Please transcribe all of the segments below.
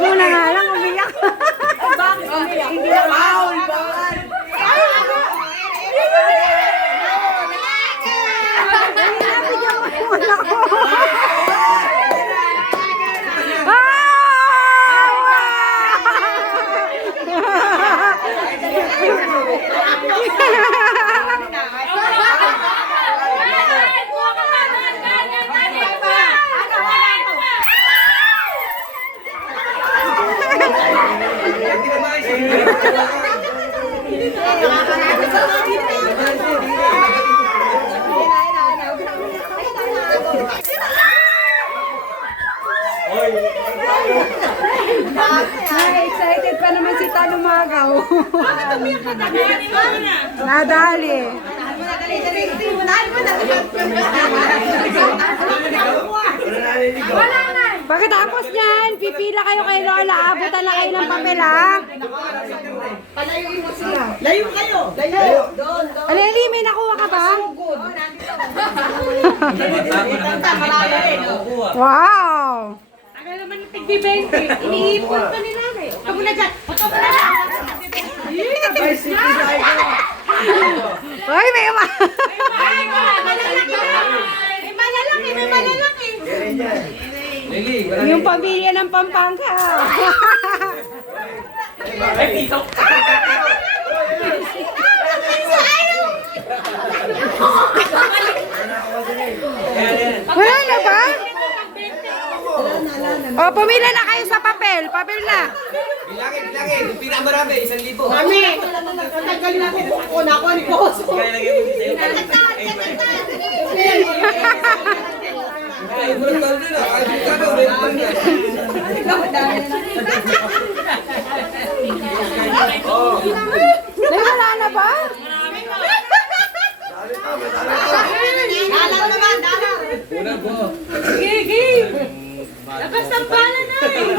mo na nga lang, umiyak. Bakit umiyak? Hindi na foul. Excited pa naman si Tano Magaw. Nadali. Pagkatapos niyan, pipila kayo kay Lola. Abutan na kayo ng papel, ha? Layo kayo. Layo. Doon. Aleli, may nakuha ka ba? Wow! Akala naman yung tig-20. Iniipon pa nila eh. Ito mo na dyan. Ito mo na dyan. Hoy, may uma... Ay, malalaki na. May malalaki, may malalaki. Yung pamilya ng Pampanga. Wala na ba? O, pumila na kayo sa papel. Papel na. Bilangin. Yung pinakamarami, 1,000. Mami, tatagal natin ako na ako ni Boss. Kaya lagay mo sa'yo. Ay, mo lang talo na. Ay, ka na. Ulit pa na. Nay, wala na ba? Dalang naman, dalang. Una po. Gigi. Labas ang bala na eh.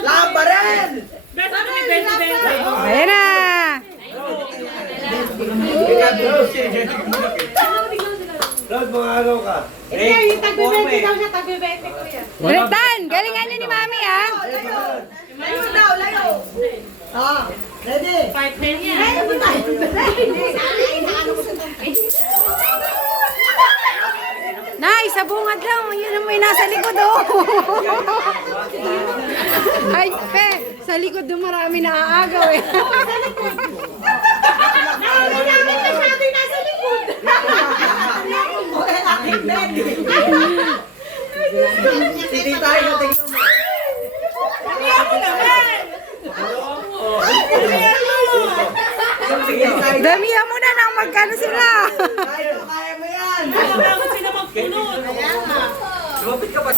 Laba rin. Beto na may 20-20. Ayan na. Lord, mga araw ka. Ito yung tag-20 daw siya. Tag-20 ko yan. Dan, galingan niyo ni Mami, ha? Layo daw, layo. Ah, ready? Partner niya. Nay, sa bungad lang. Yun ang may nasa likod, oh. Ay, pe, sa likod doon marami naaagaw, eh. Si Tita ay natin. Damihan mo na nang magkano sila. Kaya mo yan. Bakit sila magpunod? Lumapit ka pa.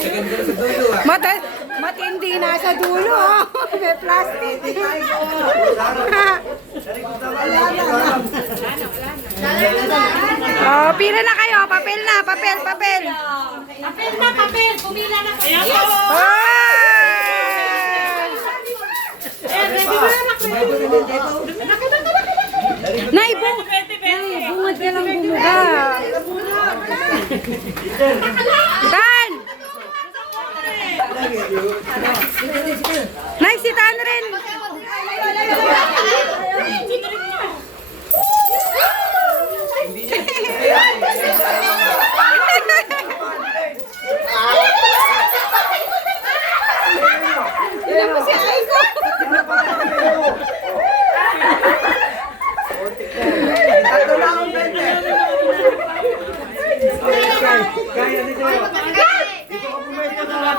Saganda sa dulo, ah. Matindi na sa dulo, oh. May plastic. Oh, pila na kayo. Papel na, papel. Papel na, papel. Pumila na kayo. Ready mo na, Nay, bungad ka lang bumuga. Dan! Nay, si Tan rin. Ilan mo si Aiko? Tatlo lang ang bente. Kaya dito. Dito ka pumesto na lang.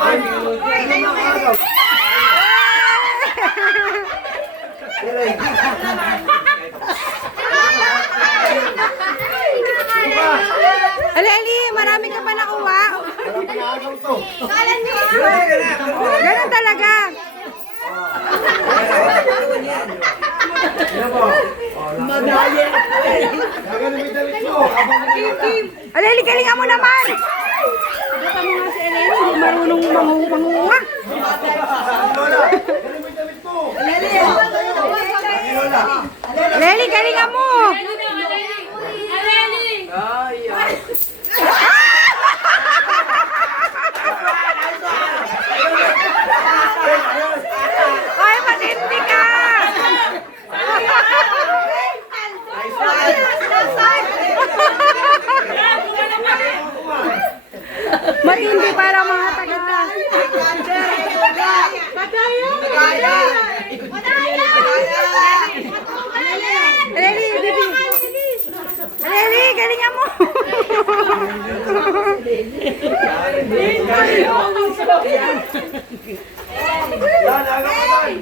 Ali, marami ka pa nakuha. Ganun talaga. Madali. Aleli, galingan mo naman. Baka mo nga si Eleni, hindi marunong manguha. Aleli, galingan mo. Matindi para mga taga. Aleli, bibi. Aleli, galingan mo. Yan, agaw ka man.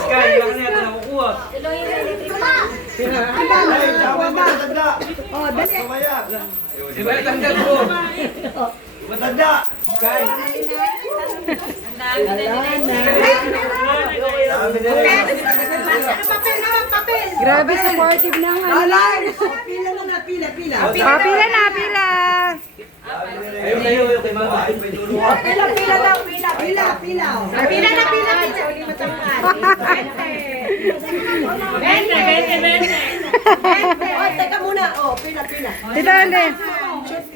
Sky, lang na yan, nakukuha. Ay, tama ba, matanda. Mamaya. Diba, tanggal ko. Matanda. Sky. Dami na rin. Grabe supportive ng ano. Pila na, pila. Oh, pila na, pila. Ayun na yun, kay mama. Ay, may dulo ka. Pila daw, pila. Pila na pila. Uli matangkad. 20. Oh, teka muna. Oh, pila. Tita Ande.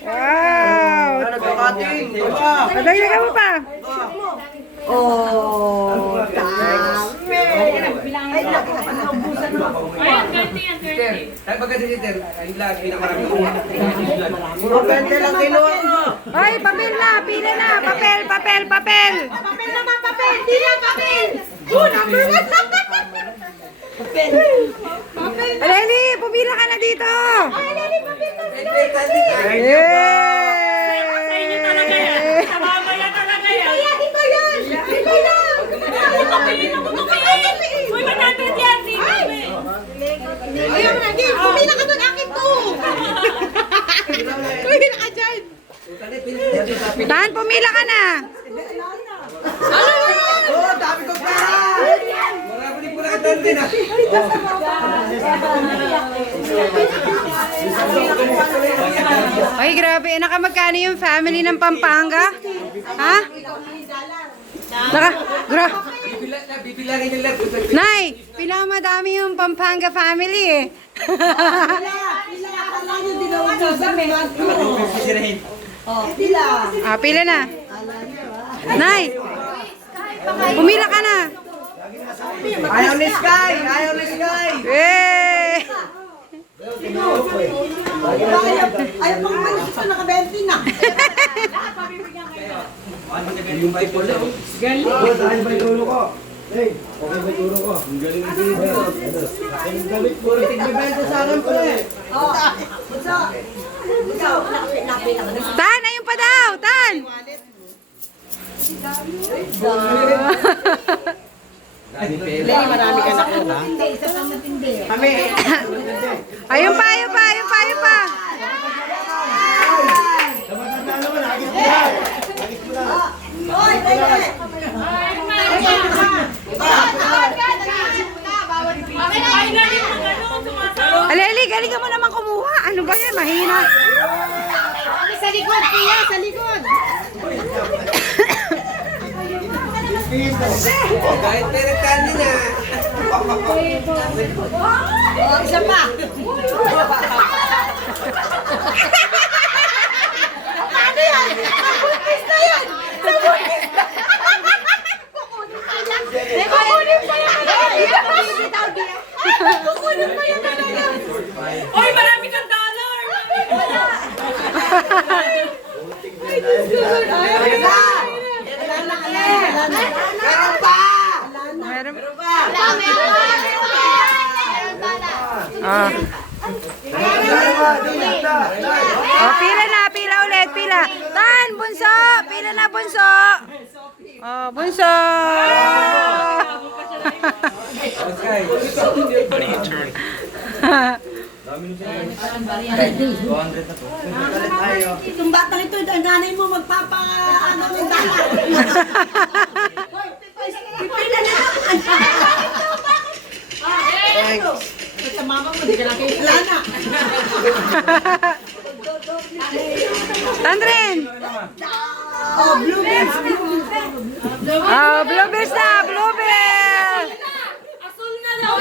Wow. Nagkakating. Diba? Padagdagan mo pa. Oh, dami. Ay, naubusan mo. Ayan, 30. Ay, pagka diniter, ay lahat, pinakamarami ko. Puro 20 lang kilo. Ay, papel na, pila na. Papel. Papel naman, papel. Pila, papel. Number 1. Aleli, pumila ka na dito. Ay, Sa inyo talaga yan. Sa mamaya talaga yan. Ayan, ito yan. Ito lang. Tutupiin. Uy, 100 yan. Ayaw na, Gil. Pumila ka doon. Akin to. Pumila ka dyan. Tan, pumila ka na. Oh, dami ko pa. marami din pala ka din ah. Ay, grabe. Nakamagkano yung family ng Pampanga? Ha? Bibilangin nila. Nay, pinakamadami yung Pampanga family eh. Pila. Ah, pila na. Nay, pumila ka na. Ayaw ni Sky. Eh! Ayaw pang malis ito, naka-20 na. Yung tipo lang. Galing. Saan ba yung dulo ko? Hey, okay ba yung dulo ko? Ang galing ng video. Ang galing po. Tigbibenta sa akin po eh. Tan, ayun pa daw, Tan. Marami ka na kuha. Kami. Ayun pa, ayun pa, ayun pa, ayun pa. Namatanda naman, agis mo lang. Agis mo lang. Oy, tayo. Aleli, galing ka mo naman kumuha. Ano ba yan? Mahina. Sa likod, Pia. Sa likod. Kahit peretan nila. Oh, isa pa. Ano yan? Mabuntis na yan. Mabuntis na. Kukunin pa yan. Kukunin pa yan talaga. Oy, marami kang dollar. Ay, Diyos ko. Ay, Meron pa. Meron. Ah. Oh, pila na, pila ulit, pila. Tan, bunso, pila na, bunso. Oh, bunso. Itong batang ito, ang nanay mo magpapa-ano ng dala. Pipila na. Sa mama mo, di ka lang kayo. Wala na. Tandrin. Oh, blueberries. Oh, blueberries na, blueberries. Asul na daw.